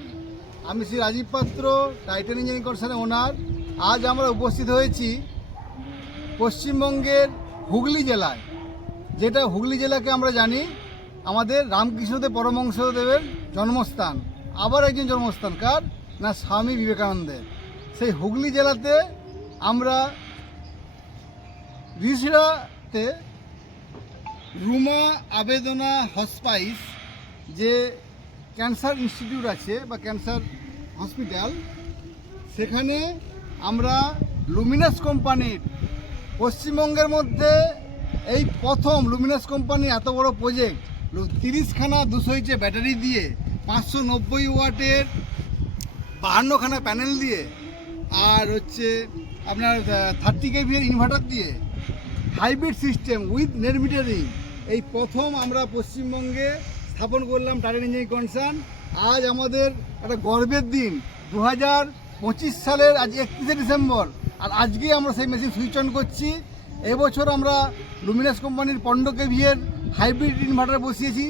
নমস্কার, আমি শ্রী রাজীব পাত্র, টাইটান ইঞ্জিনিয়ারিং কনসার্নের ওনার। আজ আমরা উপস্থিত হয়েছি পশ্চিমবঙ্গের হুগলি জেলায়, যেটা হুগলি জেলাকে আমরা জানি আমাদের রামকৃষ্ণদেব পরমহংসদেবের জন্মস্থান। আবার একজন জন্মস্থান কার না, স্বামী বিবেকানন্দের। সেই হুগলি জেলাতে আমরা রিসরাতে রুমা আবেদনা হসপাইস যে ক্যান্সার ইনস্টিটিউট আছে বা ক্যান্সার হসপিটাল, সেখানে আমরা লুমিনাস কোম্পানির পশ্চিমবঙ্গের মধ্যে এই প্রথম লুমিনাস কোম্পানি এত বড় প্রজেক্ট 30খানা 200 ইঞ্চি ব্যাটারি দিয়ে 590 ওয়াটের 52খানা প্যানেল দিয়ে আর হচ্ছে আপনার 30 kV ইনভার্টার দিয়ে hybrid system with net metering এই প্রথম আমরা পশ্চিমবঙ্গে স্থাপন করলাম টাইটান ইঞ্জিনিয়ারিং কনসার্ন। আজ আমাদের একটা গর্বের দিন, 2025 সালের আজ 31শে ডিসেম্বর, আর আজকেই আমরা সেই মেশিন সুইচ অন করছি। এবছর আমরা লুমিনাস কোম্পানির 15 kV হাইব্রিড ইনভার্টার বসিয়েছি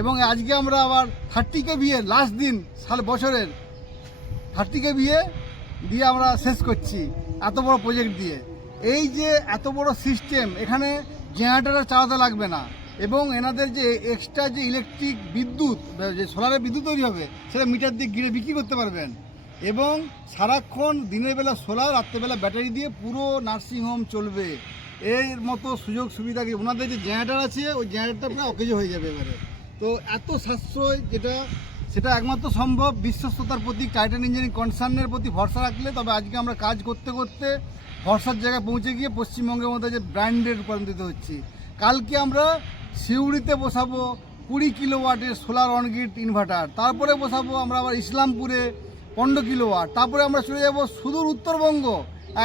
এবং আজকে আমরা আবার 30 kV লাস্ট দিন বছরের 30 kV দিয়ে আমরা শেষ করছি এত বড় প্রজেক্ট দিয়ে। এই যে এত বড় সিস্টেম, এখানে জেনারেটর চালাতে লাগবে না এবং এনাদের যে এক্সট্রা যে ইলেকট্রিক বিদ্যুৎ, যে সোলারের বিদ্যুৎ তৈরি হবে, সেটা মিটার দিয়ে গিরে বিক্রি করতে পারবেন এবং সারাক্ষণ দিনের বেলা সোলার, রাত্রেবেলা ব্যাটারি দিয়ে পুরো নার্সিংহোম চলবে। এর মতো সুযোগ সুবিধা কি ওনাদের যে জেনারেটর আছে, ওই জেনারেটরটা প্রায় অকেজ হয়ে যাবে এবারে। তো এত সাশ্রয়, সেটা একমাত্র সম্ভব বিশ্বস্ততার প্রতি টাইটান ইঞ্জিনিয়ারিং কনসার্নের প্রতি ভরসা রাখলে। তবে আজকে আমরা কাজ করতে করতে ভরসার জায়গায় পৌঁছে গিয়ে পশ্চিমবঙ্গের মধ্যে যে ব্র্যান্ডে রূপান্তরিত হচ্ছি। কালকে আমরা সিউড়িতে বসাবো 20 কিলোওয়াটের সোলার অনগ্রিড ইনভার্টার, তারপরে বসাবো আমরা আবার ইসলামপুরে 15 কিলোওয়াট, তারপরে আমরা চলে যাব সুদূর উত্তরবঙ্গ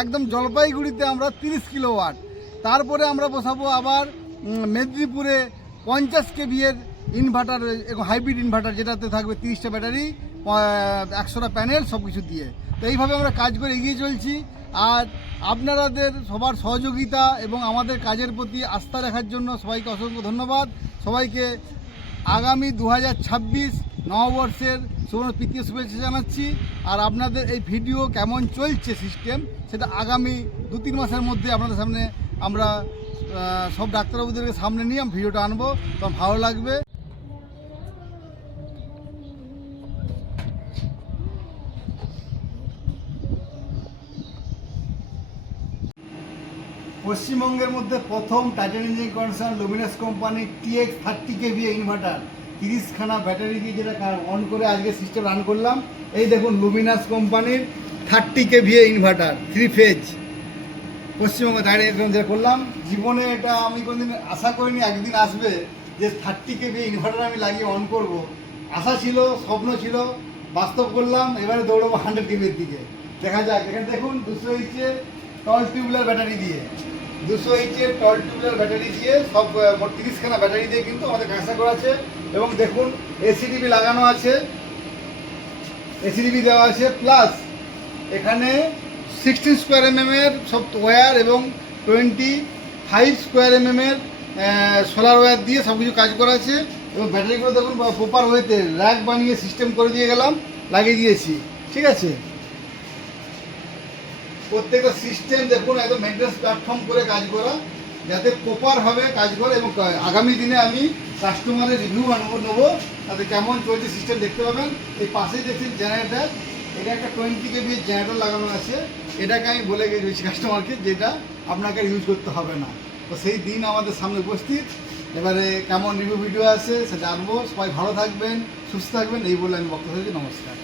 একদম জলপাইগুড়িতে আমরা 30 কিলোওয়াট, তারপরে আমরা বসাবো আবার মেদিনীপুরে 50 kV ইনভার্টার, হাইব্রিড ইনভার্টার, যেটাতে থাকবে 30টা ব্যাটারি, 100টা প্যানেল, সব কিছু দিয়ে। তো এইভাবে আমরা কাজ করে এগিয়ে চলছি। আর আপনাদের সবার সহযোগিতা এবং আমাদের কাজের প্রতি আস্থা রাখার জন্য সবাইকে অসংখ্য ধন্যবাদ। সবাইকে আগামী 2026 নববর্ষের প্রীতীয় শুভেচ্ছা জানাচ্ছি। আর আপনাদের এই ভিডিও কেমন চলছে সিস্টেম, সেটা আগামী 2-3 মাসের মধ্যে আপনাদের সামনে আমরা সব ডাক্তারবাবুদেরকে সামনে নিয়ে ভিডিওটা আনবো, তখন ভালো লাগবে। পশ্চিমবঙ্গের মধ্যে প্রথম Titan engineering concern Luminous company TX 30 kV inverter 30খানা ব্যাটারি দিয়ে যেটা অন করে আজকে সিস্টেম রান করলাম। এই দেখুন লুমিনাস কোম্পানির 30 kV ইনভার্টার 3 ফেজ পশ্চিমবঙ্গে দাঁড়িয়ে যেটা করলাম। জীবনে এটা আমি কোনোদিন আশা করিনি একদিন আসবে যে 30 kV ইনভার্টার আমি লাগিয়ে অন করব। আশা ছিল, স্বপ্ন ছিল, বাস্তব করলাম। এবারে দৌড়বো 100 kV দিকে। দেখা যাক। এখানে দেখুন 200 ইঞ্চের টল টিউবুলার ব্যাটারি দিয়ে, 200 ইঞ্চের টল টিউবুলার ব্যাটারি দিয়ে সব 30খানা ব্যাটারি দিয়ে কিন্তু আমাদের কাঁচা করা আছে। এবং দেখুন এসিডিবি লাগানো আছে, এসিডিবি দেওয়া আছে, প্লাস এখানে 16 স্কোয়ার mm এর সব ওয়্যার এবং 25 স্কোয়ার mm এর সোলার ওয়্যার দিয়ে সব কিছু কাজ করা আছে। এবং ব্যাটারিগুলো দেখুন প্রপার ওয়েতে র্যাক বানিয়ে সিস্টেম করে দিয়ে গেলাম, লাগিয়ে দিয়েছি। ঠিক আছে, প্রত্যেকটা সিস্টেম দেখুন একদম মেনটেন্স প্ল্যাটফর্ম করে কাজ করা, যাতে প্রপারভাবে কাজ করে। এবং আগামী দিনে আমি কাস্টমারের রিভিউ নেবো, তাতে কেমন চলছে সিস্টেম দেখতে পাবেন। এই পাশেই দেখছেন জেনারেটার, এটা একটা 20 kV জেনারেটর লাগানো আছে। এটাকে আমি বলে গেছি কাস্টমারকে, যেটা আপনাকে ইউজ করতে হবে না। তো সেই দিন আমাদের সামনে উপস্থিত। এবারে কেমন রিভিউ ভিডিও আছে সেটা জানবো। সবাই ভালো থাকবেন, সুস্থ থাকবেন, এই বলে আমি বক্তব্য দিচ্ছি। নমস্কার।